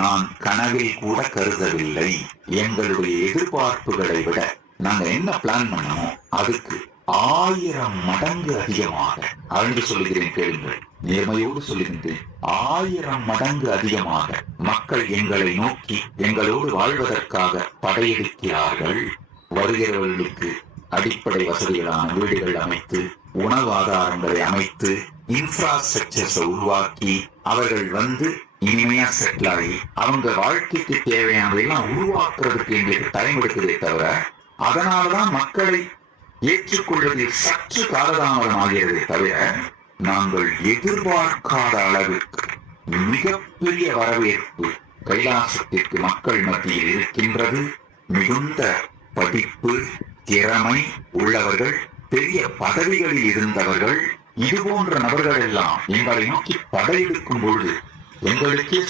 நான் கனவில் கூட கருதவில்லை. எங்களுடைய எதிர்பார்ப்புகளை விட நாங்க என்ன பிளான் பண்ணோம் அதுக்கு 1000 மடங்கு அதிகமாக, அன்று சொல்லுகிறேன் கேளுங்கள், நேர்மையோடு சொல்லுகின்றேன், 1000 மடங்கு அதிகமாக மக்கள் எங்களை நோக்கி எங்களோடு வாழ்வதற்காக படையெடுக்கிறார்கள். வருகிறவர்களுக்கு அடிப்படை வசதிகளான வீடுகள் அமைத்து, உணவாதாரங்களை அமைத்து, இன்ஃப்ராஸ்ட்ரக்சர்ஸை உருவாக்கி, அவர்கள் இனிமையா செட்டில் ஆகி அவங்க வாழ்க்கைக்கு தேவையானதெல்லாம் உருவாக்குறதுக்கு எங்களுக்கு டைம் எடுக்குதே தவிர, அதனால்தான் மக்களை ஏற்றுக்கொள்வதில் சற்று காலதாமதம் ஆகிறதே தவிர, நாங்கள் எதிர்பார்க்காத அளவிற்கு மிகப்பெரிய வரவேற்பு கைலாசத்திற்கு மக்கள் மத்தியில் இருக்கின்றது. மிகுந்த படிப்பு, திறமை உள்ளவர்கள், பெரிய பதவிகளில் இருந்தவர்கள், இது போன்ற நபர்கள் எல்லாம் எங்களை நோக்கி படையெடுக்கும் பொழுது எங்களுக்கே